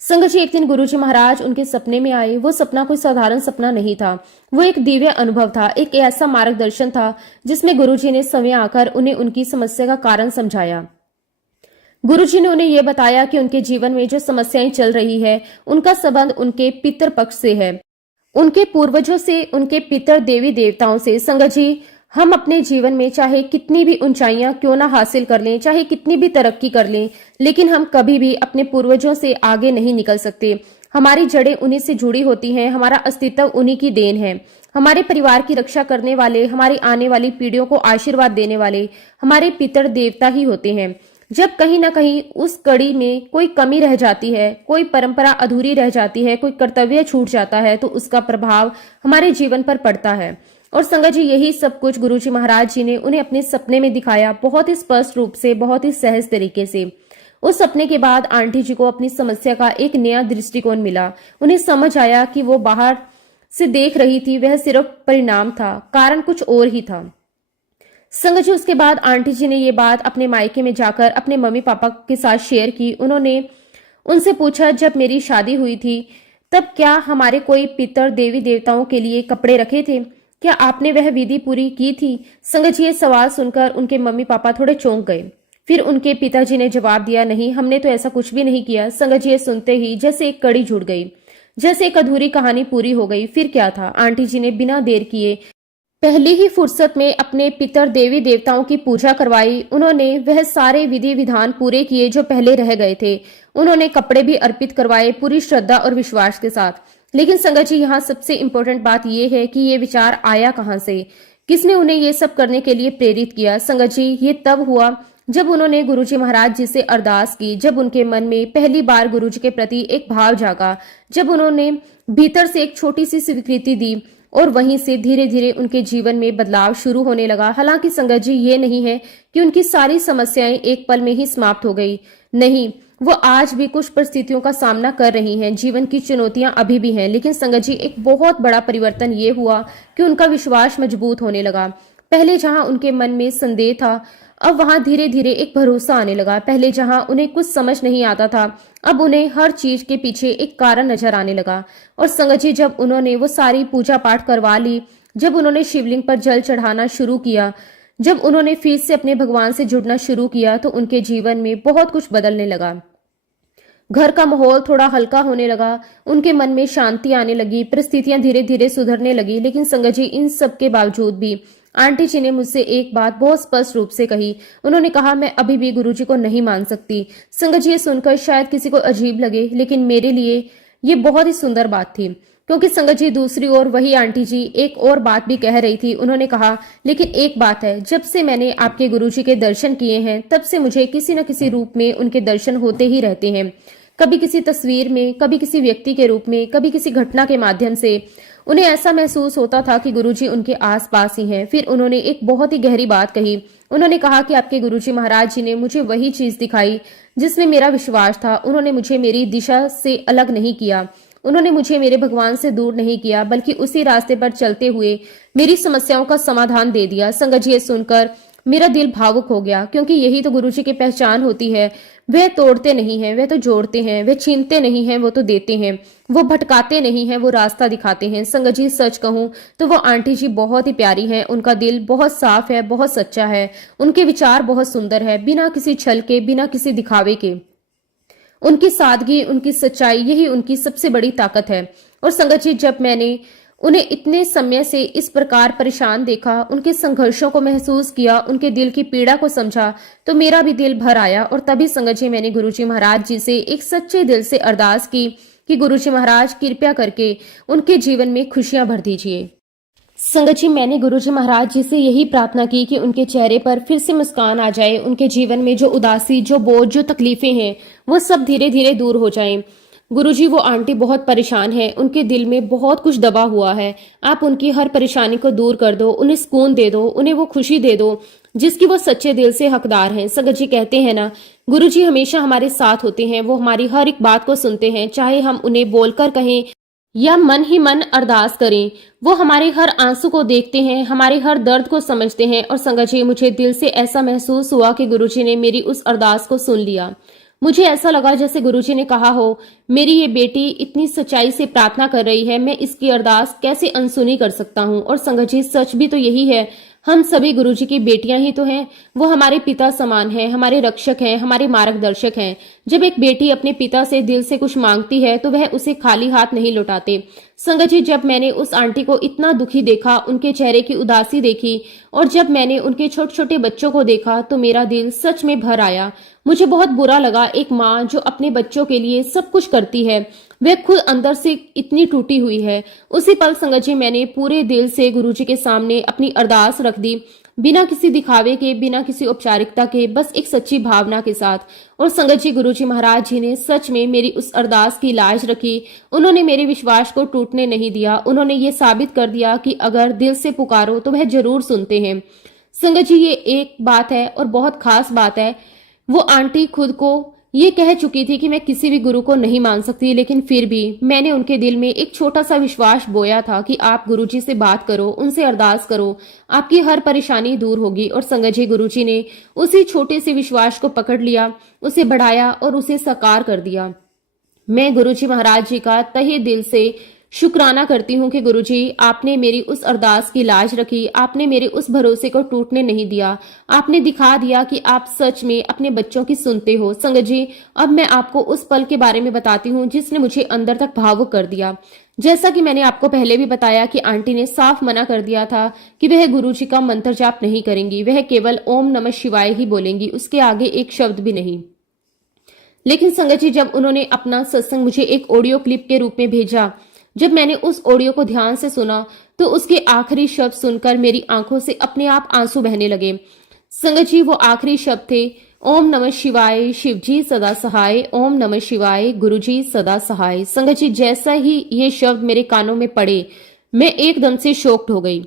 संगत जी, एक दिन गुरुजी महाराज उनके सपने में आए। वो सपना कोई साधारण सपना नहीं था, वो एक दिव्य अनुभव था, एक ऐसा मार्गदर्शन था जिसमें गुरुजी ने स्वयं आकर उन्हें उनकी समस्या का कारण समझाया। गुरुजी ने उन्हें यह बताया कि उनके जीवन में जो समस्याएं चल रही है, उनका संबंध उनके पितर पक्ष से है, उनके पूर्वजों से, उनके पितर देवी देवताओं से। संगत जी, हम अपने जीवन में चाहे कितनी भी ऊंचाइयां क्यों ना हासिल कर लें, चाहे कितनी भी तरक्की कर लें, लेकिन हम कभी भी अपने पूर्वजों से आगे नहीं निकल सकते। हमारी जड़ें उन्हीं से जुड़ी होती हैं, हमारा अस्तित्व उन्हीं की देन है। हमारे परिवार की रक्षा करने वाले, हमारी आने वाली पीढ़ियों को आशीर्वाद देने वाले हमारे पितर देवता ही होते हैं। जब कहीं ना कहीं उस कड़ी में कोई कमी रह जाती है, कोई परंपरा अधूरी रह जाती है, कोई कर्तव्य छूट जाता है, तो उसका प्रभाव हमारे जीवन पर पड़ता है। और संगत जी, यही सब कुछ गुरुजी महाराज जी ने उन्हें अपने सपने में दिखाया, बहुत ही स्पष्ट रूप से, बहुत ही सहज तरीके से। उस सपने के बाद आंटी जी को अपनी समस्या का एक नया दृष्टिकोण मिला। उन्हें समझ आया कि वो बाहर से देख रही थी वह सिर्फ परिणाम था, कारण कुछ और ही था। संगत जी, उसके बाद आंटी जी ने ये बात अपने मायके में जाकर अपने मम्मी पापा के साथ शेयर की। उन्होंने उनसे पूछा, जब मेरी शादी हुई थी तब क्या हमारे कोई पितर देवी देवताओं के लिए कपड़े रखे थे? क्या आपने वह विधि पूरी की थी? संगत जी, ये सवाल सुनकर उनके मम्मी पापा थोड़े चौंक गए। फिर उनके पिताजी ने जवाब दिया, नहीं, हमने तो ऐसा कुछ भी नहीं किया। संगत जी, ये सुनते ही जैसे एक कड़ी जुड़ गई, जैसे एक अधूरी कहानी पूरी हो गई। फिर क्या था? आंटी जी ने बिना देर किए पहली ही फुर्सत में अपने पितर देवी देवताओं की पूजा करवाई। उन्होंने वह सारे विधि विधान पूरे किए जो पहले रह गए थे। उन्होंने कपड़े भी अर्पित करवाए पूरी श्रद्धा और विश्वास के साथ। लेकिन संगत जी, यहाँ सबसे इम्पोर्टेंट बात यह है कि ये विचार आया कहाँ से, किसने उन्हें ये सब करने के लिए प्रेरित किया? संगत जी, ये तब हुआ जब उन्होंने गुरुजी महाराज जी से अरदास की, जब उनके मन में पहली बार गुरुजी के प्रति एक भाव जागा, जब उन्होंने भीतर से एक छोटी सी स्वीकृति दी और वहीं से धीरे धीरे उनके जीवन में बदलाव शुरू होने लगा। हालांकि संगत जी, ये नहीं है कि उनकी सारी समस्याएं एक पल में ही समाप्त हो गई, नहीं, वो आज भी कुछ परिस्थितियों का सामना कर रही हैं, जीवन की चुनौतियां अभी भी हैं। लेकिन संगत जी, एक बहुत बड़ा परिवर्तन ये हुआ कि उनका विश्वास मजबूत होने लगा। पहले जहां उनके मन में संदेह था, अब वहां धीरे धीरे एक भरोसा आने लगा। पहले जहां उन्हें कुछ समझ नहीं आता था, अब उन्हें हर चीज के पीछे एक कारण नजर आने लगा। और संगत जी, जब उन्होंने वो सारी पूजा पाठ करवा ली, जब उन्होंने शिवलिंग पर जल चढ़ाना शुरू किया, जब उन्होंने फिर से अपने भगवान से जुड़ना शुरू किया, तो उनके जीवन में बहुत कुछ बदलने लगा। घर का माहौल थोड़ा हल्का होने लगा, उनके मन में शांति आने लगी, परिस्थितियां धीरे धीरे सुधरने लगी। लेकिन संगत जी, इन सब के बावजूद भी आंटी जी ने मुझसे एक बात बहुत स्पष्ट रूप से कही। उन्होंने कहा, मैं अभी भी गुरुजी को नहीं मान सकती। संगत जी, ये सुनकर शायद किसी को अजीब लगे, लेकिन मेरे लिए ये बहुत ही सुंदर बात थी, क्योंकि संगत जी, दूसरी ओर वही आंटी जी एक और बात भी कह रही थी। उन्होंने कहा, लेकिन एक बात है, जब से मैंने आपके गुरुजी के दर्शन किए हैं, तब से मुझे किसी न किसी रूप में उनके दर्शन होते ही रहते हैं। कभी किसी तस्वीर में, कभी किसी व्यक्ति के रूप में, कभी किसी घटना के माध्यम से उन्हें ऐसा महसूस होता था कि गुरुजी उनके आसपास ही हैं। फिर उन्होंने एक बहुत ही गहरी बात कही। उन्होंने कहा कि आपके गुरुजी महाराज जी ने मुझे वही चीज दिखाई जिसमें मेरा विश्वास था। उन्होंने मुझे मेरी दिशा से अलग नहीं किया, उन्होंने मुझे मेरे भगवान से दूर नहीं किया, बल्कि उसी रास्ते पर चलते हुए मेरी समस्याओं का समाधान दे दिया। संगत जी, ये सुनकर मेरा दिल भावुक हो गया, क्योंकि यही तो गुरुजी की पहचान होती है। वह तोड़ते नहीं हैं, वह तो जोड़ते हैं। वह छीनते नहीं हैं, वो तो देते हैं। वो भटकाते नहीं हैं, वो रास्ता दिखाते हैं। संगत जी, सच कहूं तो वो आंटी जी बहुत ही प्यारी हैं। उनका दिल बहुत साफ है, बहुत सच्चा है। उनके विचार बहुत सुंदर है, बिना किसी छल के, बिना किसी दिखावे के। उनकी सादगी, उनकी सच्चाई, यही उनकी सबसे बड़ी ताकत है। और संगत जी, जब मैंने उन्हें इतने समय से इस प्रकार परेशान देखा, उनके संघर्षों को महसूस किया, उनके दिल की पीड़ा को समझा, तो मेरा भी दिल भर आया। और तभी संगत जी, मैंने गुरुजी महाराज जी से एक सच्चे दिल से अरदास की कि गुरुजी महाराज कृपया करके उनके जीवन में खुशियां भर दीजिए। संगत जी, मैंने गुरुजी महाराज जी से यही प्रार्थना की कि उनके चेहरे पर फिर से मुस्कान आ जाए, उनके जीवन में जो उदासी, जो बोझ, जो तकलीफें हैं, वो सब धीरे धीरे दूर हो जाएं। गुरुजी, वो आंटी बहुत परेशान है, उनके दिल में बहुत कुछ दबा हुआ है। आप उनकी हर परेशानी को दूर कर दो, उन्हें सुकून दे दो, उन्हें वो खुशी दे दो जिसकी वो सच्चे दिल से हकदार हैं। संगत जी, कहते हैं ना, गुरुजी हमेशा हमारे साथ होते हैं, वो हमारी हर एक बात को सुनते हैं, चाहे हम उन्हें बोलकर कहें या मन ही मन अरदास करें। वो हमारे हर आंसू को देखते हैं, हमारे हर दर्द को समझते हैं। और संगत जी, मुझे दिल से ऐसा महसूस हुआ कि गुरुजी ने मेरी उस अरदास को सुन लिया। मुझे ऐसा लगा जैसे गुरुजी ने कहा हो, मेरी ये बेटी इतनी सच्चाई से प्रार्थना कर रही है, मैं इसकी अरदास कैसे अनसुनी कर सकता हूँ। और संगत जी, सच भी तो यही है, हम सभी गुरुजी की बेटियां ही तो हैं। वो हमारे पिता समान हैं, हमारे रक्षक हैं, हमारे मार्गदर्शक हैं। जब एक बेटी अपने पिता से दिल से कुछ मांगती है तो वह उसे खाली हाथ नहीं लौटाते। संगत जी, जब मैंने उस आंटी को इतना दुखी देखा, उनके चेहरे की उदासी देखी, और जब मैंने उनके छोटे छोटे बच्चों को देखा, तो मेरा दिल सच में भर आया। मुझे बहुत बुरा लगा, एक माँ जो अपने बच्चों के लिए सब कुछ करती है, वह खुद अंदर से इतनी टूटी हुई है। उसी पल संगत जी, मैंने पूरे दिल से गुरुजी के सामने अपनी अरदास रख दी, बिना किसी दिखावे के, बिना किसी औपचारिकता के, बस एक सच्ची भावना के साथ। और संगत जी, गुरुजी महाराज जी ने सच में मेरी उस अरदास की लाज रखी। उन्होंने मेरे विश्वास को टूटने नहीं दिया। उन्होंने ये साबित कर दिया कि अगर दिल से पुकारो तो वह जरूर सुनते हैं। संगत जी, ये एक बात है और बहुत खास बात है। वो आंटी खुद को ये कह चुकी थी कि मैं किसी भी गुरु को नहीं मान सकती, लेकिन फिर भी मैंने उनके दिल में एक छोटा सा विश्वास बोया था कि आप गुरुजी से बात करो, उनसे अरदास करो, आपकी हर परेशानी दूर होगी। और संगत जी, गुरुजी ने उसी छोटे से विश्वास को पकड़ लिया, उसे बढ़ाया और उसे साकार कर दिया। मैं गुरुजी महाराज जी का तहे दिल से शुक्राना करती हूँ कि गुरुजी, आपने मेरी उस अरदास की लाज रखी, आपने मेरे उस भरोसे को टूटने नहीं दिया, आपने दिखा दिया कि आप सच में अपने बच्चों की सुनते हो। संगत जी, अब मैं आपको उस पल के बारे में बताती हूँ जिसने मुझे अंदर तक भावुक कर दिया। जैसा कि मैंने आपको पहले भी बताया कि आंटी ने साफ मना कर दिया था कि वह गुरुजी का मंत्र जाप नहीं करेंगी, वह केवल ओम नमः शिवाय ही बोलेंगी, उसके आगे एक शब्द भी नहीं। लेकिन संगत जी, जब उन्होंने अपना सत्संग मुझे एक ऑडियो क्लिप के रूप में भेजा, जब मैंने उस ऑडियो को ध्यान से सुना, तो उसके आखिरी शब्द सुनकर मेरी आंखों से अपने आप आंसू बहने लगे। संगत जी, वो आखिरी शब्द थे, ओम नमः शिवाय, शिवजी सदा सहाय, ओम नमः शिवाय, गुरुजी सदा सहाय। संगत जी, जैसा ही ये शब्द मेरे कानों में पड़े, मैं एकदम से शॉक्ड हो गई।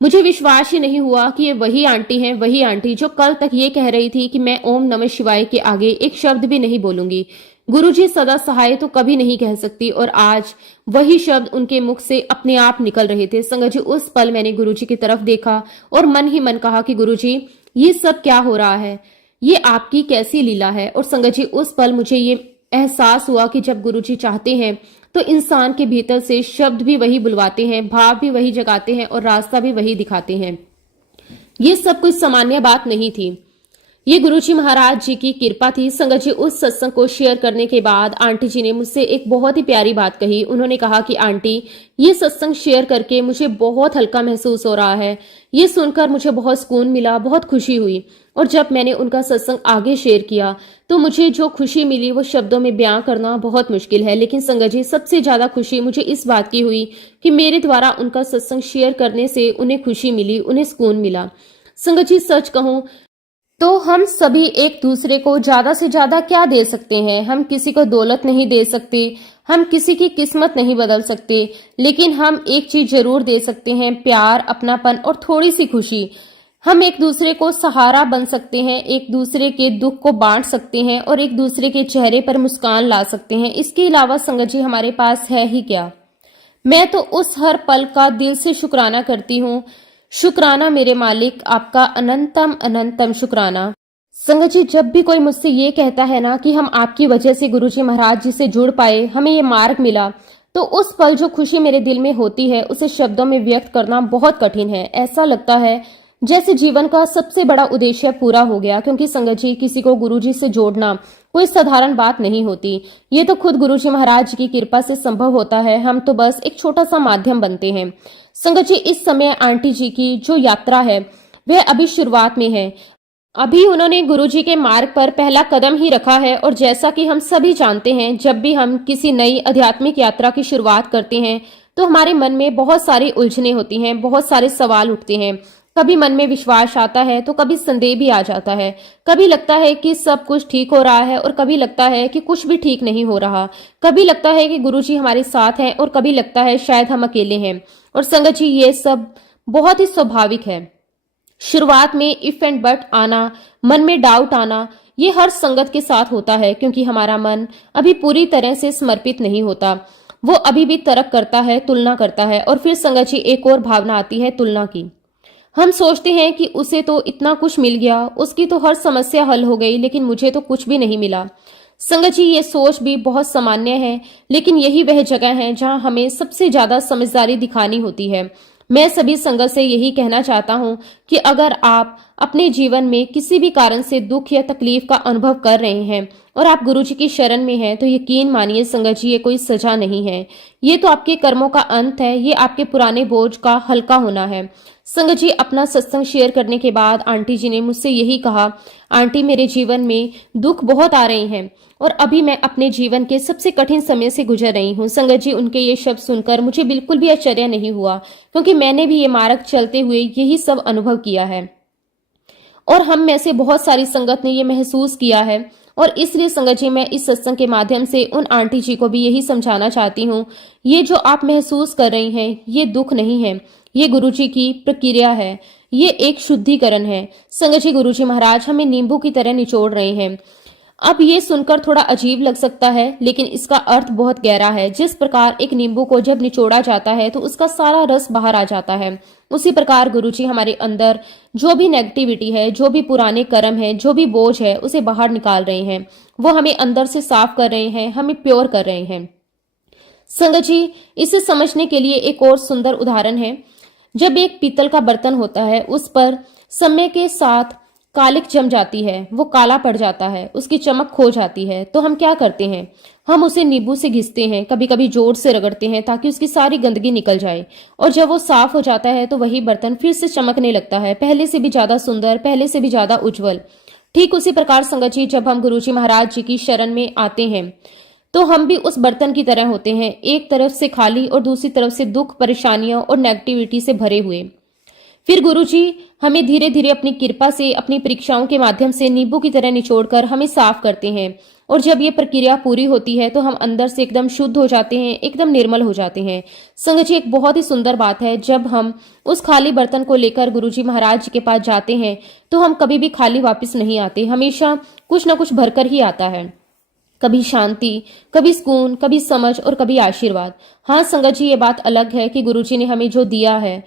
मुझे विश्वास ही नहीं हुआ कि ये वही आंटी हैं, वही आंटी जो कल तक ये कह रही थी कि मैं ओम नमः शिवाय के आगे एक शब्द भी नहीं बोलूंगी, गुरुजी सदा सहाय तो कभी नहीं कह सकती, और आज वही शब्द उनके मुख से अपने आप निकल रहे थे। संगत जी, उस पल मैंने गुरुजी की तरफ देखा और मन ही मन कहा कि गुरुजी, ये सब क्या हो रहा है, ये आपकी कैसी लीला है। और संगत जी, उस पल मुझे ये एहसास हुआ कि जब गुरुजी चाहते हैं तो इंसान के भीतर से शब्द भी वही बुलवाते हैं, भाव भी वही जगाते हैं और रास्ता भी वही दिखाते हैं। ये सब कुछ सामान्य बात नहीं थी, ये गुरुजी महाराज जी की कृपा थी। संगत जी, उस सत्संग को शेयर करने के बाद आंटी जी ने मुझसे एक बहुत ही प्यारी बात कही। उन्होंने कहा कि आंटी, ये सत्संग शेयर करके मुझे बहुत हल्का महसूस हो रहा है, ये सुनकर मुझे बहुत सुकून मिला, बहुत खुशी हुई। और जब मैंने उनका सत्संग आगे शेयर किया तो मुझे जो खुशी मिली वो शब्दों में बयां करना बहुत मुश्किल है। लेकिन संगत जी, सबसे ज्यादा खुशी मुझे इस बात की हुई कि मेरे द्वारा उनका सत्संग शेयर करने से उन्हें खुशी मिली, उन्हें सुकून मिला। संगत जी, सच कहूं तो हम सभी एक दूसरे को ज्यादा से ज्यादा क्या दे सकते हैं? हम किसी को दौलत नहीं दे सकते, हम किसी की किस्मत नहीं बदल सकते, लेकिन हम एक चीज जरूर दे सकते हैं, प्यार, अपनापन और थोड़ी सी खुशी। हम एक दूसरे को सहारा बन सकते हैं, एक दूसरे के दुख को बांट सकते हैं और एक दूसरे के चेहरे पर मुस्कान ला सकते हैं। इसके अलावा संगत जी, हमारे पास है ही क्या? मैं तो उस हर पल का दिल से शुक्राना करती हूँ। शुक्राना मेरे मालिक, आपका अनंतम अनंतम शुक्राना। संगत जी, जब भी कोई मुझसे ये कहता है ना कि हम आपकी वजह से गुरुजी महाराज जी से जुड़ पाए, हमें ये मार्ग मिला, तो उस पल जो खुशी मेरे दिल में होती है उसे शब्दों में व्यक्त करना बहुत कठिन है। ऐसा लगता है जैसे जीवन का सबसे बड़ा उद्देश्य पूरा हो गया। क्योंकि संगत जी, किसी को गुरुजी से जोड़ना कोई साधारण बात नहीं होती। ये तो खुद गुरुजी महाराज की कृपा से संभव होता है। हम तो बस एक छोटा सा माध्यम बनते हैं। संगत जी, इस समय आंटी जी की जो यात्रा है वह अभी शुरुआत में है। अभी उन्होंने गुरुजी के मार्ग पर पहला कदम ही रखा है। और जैसा कि हम सभी जानते हैं, जब भी हम किसी नई आध्यात्मिक यात्रा की शुरुआत करते हैं तो हमारे मन में बहुत सारी उलझनें होती हैं, बहुत सारे सवाल उठते हैं। कभी मन में विश्वास आता है तो कभी संदेह भी आ जाता है। कभी लगता है कि सब कुछ ठीक हो रहा है और कभी लगता है कि कुछ भी ठीक नहीं हो रहा। कभी लगता है कि गुरुजी हमारे साथ हैं और कभी लगता है शायद हम अकेले हैं। और संगत जी, ये सब बहुत ही स्वाभाविक है। शुरुआत में इफ एंड बट आना, मन में डाउट आना, ये हर संगत के साथ होता है, क्योंकि हमारा मन अभी पूरी तरह से समर्पित नहीं होता। वो अभी भी तर्क करता है, तुलना करता है। और फिर संगत जी, एक और भावना आती है तुलना की। हम सोचते हैं कि उसे तो इतना कुछ मिल गया, उसकी तो हर समस्या हल हो गई, लेकिन मुझे तो कुछ भी नहीं मिला। संगत जी, ये सोच भी बहुत सामान्य है, लेकिन यही वह जगह है जहां हमें सबसे ज्यादा समझदारी दिखानी होती है। मैं सभी संगत से यही कहना चाहता हूं कि अगर आप अपने जीवन में किसी भी कारण से दुख या तकलीफ का अनुभव कर रहे हैं और आप गुरुजी की शरण में हैं, तो यकीन मानिए संगत जी, ये कोई सजा नहीं है। ये तो आपके कर्मों का अंत है। ये आपके पुराने बोझ का हल्का होना है। संगत जी, अपना सत्संग शेयर करने के बाद आंटी जी ने मुझसे यही कहा, आंटी, मेरे जीवन में दुख बहुत आ रहे हैं और अभी मैं अपने जीवन के सबसे कठिन समय से गुजर रही हूँ। संगत जी, उनके ये शब्द सुनकर मुझे बिल्कुल भी आश्चर्य नहीं हुआ, क्योंकि मैंने भी ये मार्ग चलते हुए यही सब अनुभव किया है और हम में से बहुत सारी संगत ने ये महसूस किया है। और इसलिए संगत जी, मैं इस सत्संग के माध्यम से उन आंटी जी को भी यही समझाना चाहती हूँ, ये जो आप महसूस कर रही हैं, ये दुख नहीं है, ये गुरुजी की प्रक्रिया है, ये एक शुद्धिकरण है। संगत जी, गुरुजी महाराज हमें नींबू की तरह निचोड़ रहे हैं। अब ये सुनकर थोड़ा अजीब लग सकता है, लेकिन इसका अर्थ बहुत गहरा है। जिस प्रकार एक नींबू को जब निचोड़ा जाता है तो उसका सारा रस बाहर आ जाता है, उसी प्रकार गुरुजी हमारे अंदर जो भी नेगेटिविटी है, जो भी पुराने कर्म है, जो भी बोझ है, उसे बाहर निकाल रहे हैं। वो हमें अंदर से साफ कर रहे हैं, हमें प्योर कर रहे हैं। संगत जी, इसे समझने के लिए एक और सुंदर उदाहरण है। जब एक पीतल का बर्तन होता है, उस पर समय के साथ कालिक जम जाती है, वो काला पड़ जाता है, उसकी चमक खो जाती है, तो हम क्या करते हैं? हम उसे नींबू से घिसते हैं, कभी कभी जोर से रगड़ते हैं ताकि उसकी सारी गंदगी निकल जाए। और जब वो साफ हो जाता है तो वही बर्तन फिर से चमकने लगता है, पहले से भी ज्यादा सुंदर, पहले से भी ज्यादा उज्जवल। ठीक उसी प्रकार संगत जी, जब हम गुरुजी महाराज जी की शरण में आते हैं तो हम भी उस बर्तन की तरह होते हैं, एक तरफ से खाली और दूसरी तरफ से दुख, परेशानियों और नेगेटिविटी से भरे हुए। फिर गुरुजी हमें धीरे धीरे अपनी कृपा से, अपनी परीक्षाओं के माध्यम से नींबू की तरह निचोड़कर हमें साफ करते हैं। और जब ये प्रक्रिया पूरी होती है तो हम अंदर से एकदम शुद्ध हो जाते हैं, एकदम निर्मल हो जाते हैं। संगत जी, एक बहुत ही सुंदर बात है, जब हम उस खाली बर्तन को लेकर गुरुजी महाराज जी के पास जाते हैं तो हम कभी भी खाली वापस नहीं आते, हमेशा कुछ न कुछ भरकर ही आता है। कभी शांति, कभी सुकून, कभी समझ और कभी आशीर्वाद। हाँ संगत जी, ये बात अलग है कि गुरुजी ने हमें जो दिया है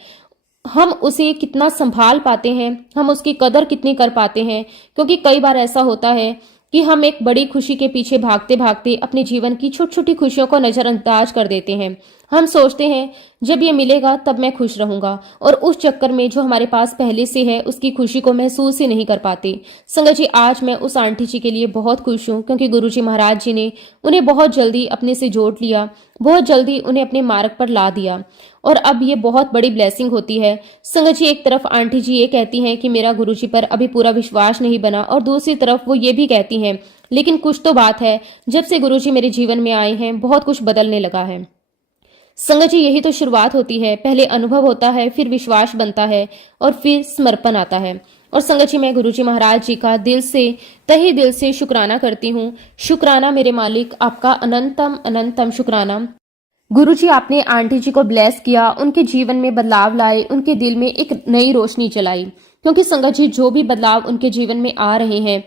हम उसे कितना संभाल पाते हैं, हम उसकी कदर कितनी कर पाते हैं। क्योंकि कई बार ऐसा होता है कि हम एक बड़ी खुशी के पीछे भागते भागते अपने जीवन की छोटी छोटी खुशियों को नजरअंदाज कर देते हैं। हम सोचते हैं जब ये मिलेगा तब मैं खुश रहूंगा, और उस चक्कर में जो हमारे पास पहले से है उसकी खुशी को महसूस ही नहीं कर पाते। संगत जी, आज मैं उस आंटी जी के लिए बहुत खुश हूँ, क्योंकि गुरुजी महाराज जी ने उन्हें बहुत जल्दी अपने से जोड़ लिया, बहुत जल्दी उन्हें अपने मार्ग पर ला दिया। और अब ये बहुत बड़ी ब्लेसिंग होती है। संगत जी, एक तरफ आंटी जी ये कहती हैं कि मेरा गुरुजी पर अभी पूरा विश्वास नहीं बना, और दूसरी तरफ वो ये भी कहती हैं लेकिन कुछ तो बात है, जब से गुरुजी मेरे जीवन में आए हैं बहुत कुछ बदलने लगा है। संगत जी, यही तो शुरुआत होती है। पहले अनुभव होता है, फिर विश्वास बनता है और फिर समर्पण आता है। और संगत जी, मैं गुरुजी महाराज जी का दिल से, तहे दिल से शुक्राना करती हूँ। शुक्राना मेरे मालिक, आपका अनंतम अनंतम शुक्राना। गुरुजी, आपने आंटी जी को ब्लेस किया, उनके जीवन में बदलाव लाए, उनके दिल में एक नई रोशनी जलाई। क्योंकि संगत जी, जो भी बदलाव उनके जीवन में आ रहे हैं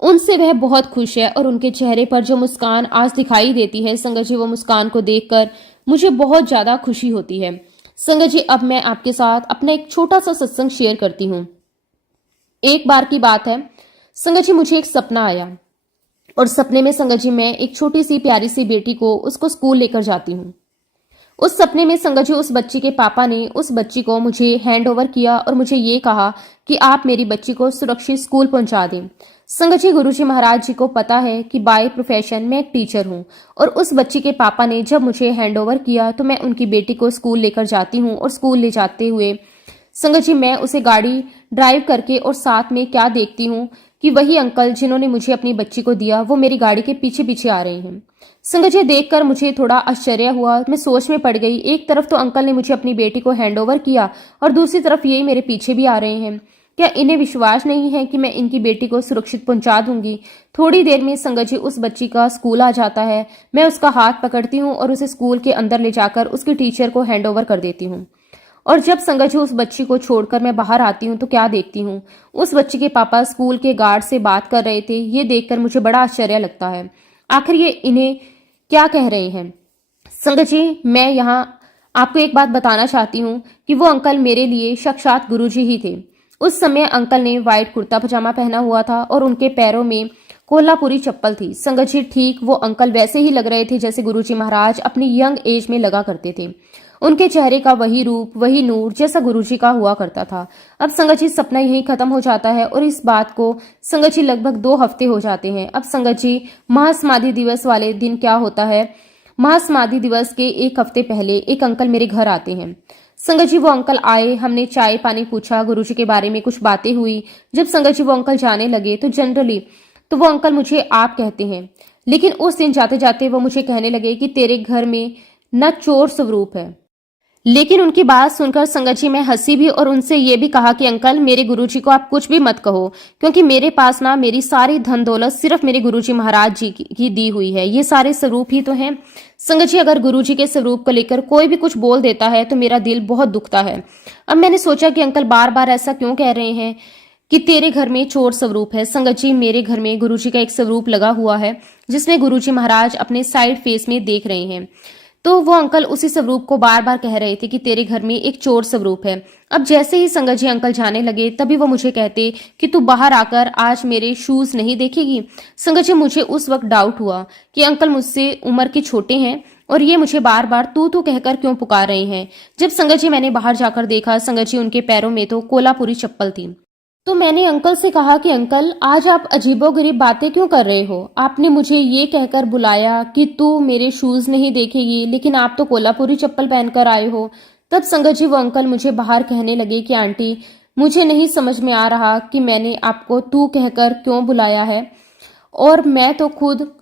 उनसे वह बहुत खुश है, और उनके चेहरे पर जो मुस्कान आज दिखाई देती है संगत जी, वो मुस्कान को देखकर मुझे बहुत ज्यादा खुशी होती है। संगत जी, अब मैं आपके साथ अपना एक छोटा सा सत्संग शेयर करती हूँ। एक बार की बात है संगत जी, मुझे एक सपना आया, और सपने में संगत जी मैं एक छोटी सी प्यारी सी बेटी को उसको स्कूल लेकर जाती हूँ। उस सपने में संगत जी उस बच्ची के पापा ने उस बच्ची को मुझे हैंड ओवर किया और मुझे ये कहा कि आप मेरी बच्ची को सुरक्षित स्कूल पहुंचा दें। संगत जी, गुरुजी महाराज जी को पता है कि बाय प्रोफेशन मैं एक टीचर हूँ और उस बच्ची के पापा ने जब मुझे हैंड ओवर किया तो मैं उनकी बेटी को स्कूल लेकर जाती हूँ और स्कूल ले जाते हुए संगत जी मैं उसे गाड़ी ड्राइव करके और साथ में क्या देखती हूँ कि वही अंकल जिन्होंने मुझे अपनी बच्ची को दिया वो मेरी गाड़ी के पीछे पीछे आ रहे हैं। संगत जी, देखकर मुझे थोड़ा आश्चर्य हुआ। मैं सोच में पड़ गई। एक तरफ तो अंकल ने मुझे अपनी बेटी को हैंड ओवर किया और दूसरी तरफ ये मेरे पीछे भी आ रहे हैं। क्या इन्हें विश्वास नहीं है कि मैं इनकी बेटी को सुरक्षित पहुंचा दूंगी? थोड़ी देर में संगत जी उस बच्ची का स्कूल आ जाता है। मैं उसका हाथ पकड़ती हूँ और उसे स्कूल के अंदर ले जाकर उसकी टीचर को हैंड ओवर कर देती हूँ। और जब संगत जी उस बच्ची को छोड़कर मैं बाहर आती हूँ तो क्या देखती हूँ, उस बच्ची के पापा स्कूल के गार्ड से बात कर रहे थे। ये देखकर मुझे बड़ा आश्चर्य लगता है। आखिर ये इन्हें क्या कह रहे हैं? संगत जी, मैं यहाँ आपको एक बात बताना चाहती हूँ कि वो अंकल मेरे लिए साक्षात गुरुजी ही थे। उस समय अंकल ने व्हाइट कुर्ता पजामा पहना हुआ था और उनके पैरों में कोल्हापुरी चप्पल थी। संगत जी, ठीक वो अंकल वैसे ही लग रहे थे जैसे गुरुजी महाराज अपनी यंग एज में लगा करते थे। उनके चेहरे का वही रूप, वही नूर जैसा गुरुजी का हुआ करता था। अब संगत जी सपना यहीं खत्म हो जाता है और इस बात को संगत जी लगभग 2 हफ्ते हो जाते हैं। अब संगत जी, महासमाधि दिवस वाले दिन क्या होता है, महासमाधि दिवस के 1 हफ्ते पहले एक अंकल मेरे घर आते हैं। संगत जी वो अंकल आए, हमने चाय पानी पूछा, गुरुजी के बारे में कुछ बातें हुई। जब संगत जी वो अंकल जाने लगे तो जनरली तो वो अंकल मुझे आप कहते हैं, लेकिन उस दिन जाते जाते वो मुझे कहने लगे कि तेरे घर में न चोर स्वरूप है। लेकिन उनकी बात सुनकर संगत जी मैं हंसी भी और उनसे ये भी कहा कि अंकल, मेरे गुरुजी को आप कुछ भी मत कहो, क्योंकि मेरे पास ना मेरी सारी धन दौलत सिर्फ मेरे गुरुजी महाराज जी की दी हुई है। ये सारे स्वरूप ही तो हैं। संगत जी, अगर गुरुजी के स्वरूप को लेकर कोई भी कुछ बोल देता है तो मेरा दिल बहुत दुखता है। अब मैंने सोचा कि अंकल बार बार ऐसा क्यों कह रहे हैं कि तेरे घर में चोर स्वरूप है। संगत जी, मेरे घर में गुरुजी का एक स्वरूप लगा हुआ है जिसमें गुरुजी महाराज अपने साइड फेस में देख रहे हैं। तो वो अंकल उसी स्वरूप को बार बार कह रहे थे कि तेरे घर में एक चोर स्वरूप है। अब जैसे ही संगत जी अंकल जाने लगे तभी वो मुझे कहते कि तू बाहर आकर आज मेरे शूज नहीं देखेगी। संगत जी, मुझे उस वक्त डाउट हुआ कि अंकल मुझसे उम्र के छोटे हैं और ये मुझे बार बार तू कहकर क्यों पुकार रहे हैं। जब संगत जी मैंने बाहर जाकर देखा, संगत जी उनके पैरों में तो कोल्हापुरी चप्पल थी। तो मैंने अंकल से कहा कि अंकल, आज आप अजीबोगरीब बातें क्यों कर रहे हो? आपने मुझे ये कहकर बुलाया कि तू मेरे शूज नहीं देखेगी, लेकिन आप तो कोल्हापुरी चप्पल पहनकर आए हो। तब संगत जी वो अंकल मुझे बाहर कहने लगे कि आंटी, मुझे नहीं समझ में आ रहा कि मैंने आपको तू कहकर क्यों बुलाया है, और मैं तो खुद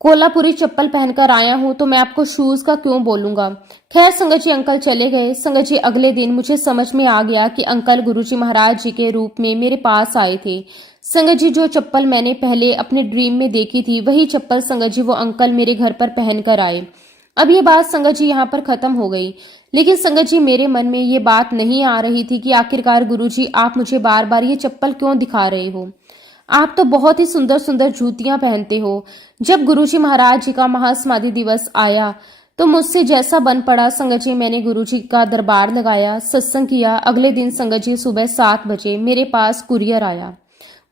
कोल्हापुरी चप्पल पहनकर आया हूं तो मैं आपको शूज का क्यों बोलूंगा। खैर संगत जी अंकल चले गए। संगत जी अगले दिन मुझे समझ में आ गया कि अंकल गुरुजी महाराज जी के रूप में मेरे पास आए थे। संगत जी जो चप्पल मैंने पहले अपने ड्रीम में देखी थी वही चप्पल संगत जी वो अंकल मेरे घर पर पहन कर आए। अब ये बात संगत जी यहाँ पर खत्म हो गई, लेकिन संगत जी मेरे मन में ये बात नहीं आ रही थी कि आखिरकार गुरुजी आप मुझे बार बार ये चप्पल क्यों दिखा रहे हो। आप तो बहुत ही सुंदर सुंदर जूतियां पहनते हो। जब गुरुजी महाराज जी का महासमाधि दिवस आया तो मुझसे जैसा बन पड़ा संगत जी, मैंने गुरुजी का दरबार लगाया, सत्संग किया। अगले दिन संगत जी सुबह 7 बजे मेरे पास कुरियर आया।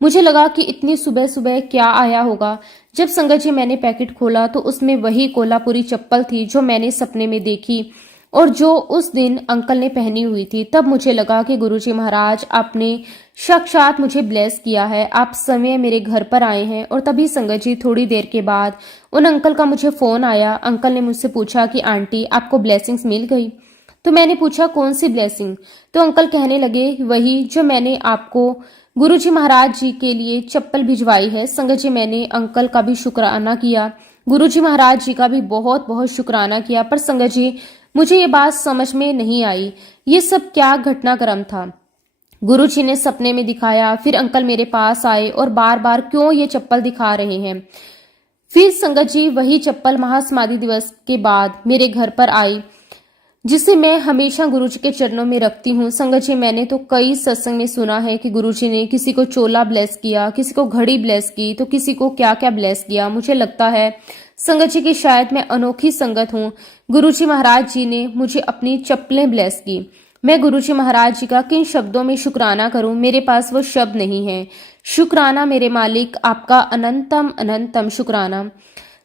मुझे लगा कि इतनी सुबह सुबह क्या आया होगा। जब संगत जी मैंने पैकेट खोला तो उसमें वही कोल्हापुरी चप्पल थी जो मैंने सपने में देखी और जो उस दिन अंकल ने पहनी हुई थी। तब मुझे लगा कि गुरुजी महाराज आपने साक्षात मुझे ब्लेस किया है, आप समय मेरे घर पर आए हैं। और तभी संगत जी थोड़ी देर के बाद उन अंकल का मुझे फोन आया। अंकल ने मुझसे पूछा कि आंटी आपको ब्लेसिंग्स मिल गई? तो मैंने पूछा कौन सी ब्लेसिंग? तो अंकल कहने लगे वही जो मैंने आपको गुरुजी महाराज जी के लिए चप्पल भिजवाई है। संगत जी मैंने अंकल का भी शुक्राना किया, गुरुजी महाराज जी का भी बहुत बहुत शुक्राना किया। पर संगत जी मुझे ये बात समझ में नहीं आई, ये सब क्या घटनाक्रम था। गुरुजी ने सपने में दिखाया, फिर अंकल मेरे पास आए और बार बार क्यों ये चप्पल दिखा रहे हैं। फिर संगत जी वही चप्पल महासमाधि दिवस के बाद मेरे घर पर आई, जिसे मैं हमेशा गुरुजी के चरणों में रखती हूँ। संगत जी मैंने तो कई सत्संग में सुना है कि गुरुजी ने किसी को चोला ब्लेस किया, किसी को घड़ी ब्लेस की, तो किसी को क्या क्या ब्लेस किया। मुझे लगता है संगत जी की शायद मैं अनोखी संगत हूँ। गुरुजी महाराज जी ने मुझे अपनी चप्पलें ब्लेस की। मैं गुरुजी महाराज जी का किन शब्दों में शुक्राना करूं, मेरे पास वो शब्द नहीं है। शुक्राना मेरे मालिक, आपका अनंतम अनंतम शुक्राना।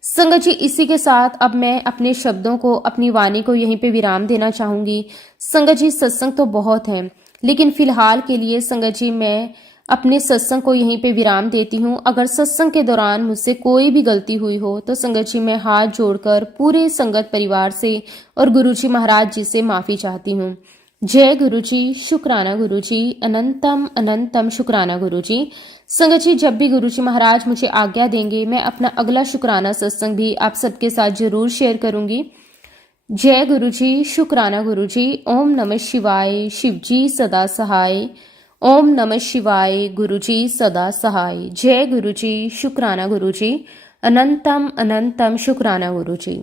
संगत जी इसी के साथ अब मैं अपने शब्दों को, अपनी वाणी को यहीं पे विराम देना चाहूंगी। संगत जी सत्संग तो बहुत है, लेकिन फिलहाल के लिए संगत जी मैं अपने सत्संग को यहीं पे विराम देती हूँ। अगर सत्संग के दौरान मुझसे कोई भी गलती हुई हो तो संगत जी मैं हाथ जोड़कर पूरे संगत परिवार से और गुरुजी महाराज जी से माफ़ी चाहती हूँ। जय गुरुजी, शुक्राना गुरुजी, अनंतम अनंतम शुक्राना गुरुजी। संगत जी, जब भी गुरुजी महाराज मुझे आज्ञा देंगे मैं अपना अगला शुक्राना सत्संग भी आप सबके साथ जरूर शेयर करूंगी। जय गुरुजी, शुक्राना गुरुजी। ओम नमः शिवाय, शिवजी सदा सहाय। ओम नमः शिवाय, गुरुजी सदा सहाय। जय गुरुजी, शुक्राना गुरुजी, अनंतम अनंतम शुक्राना गुरुजी।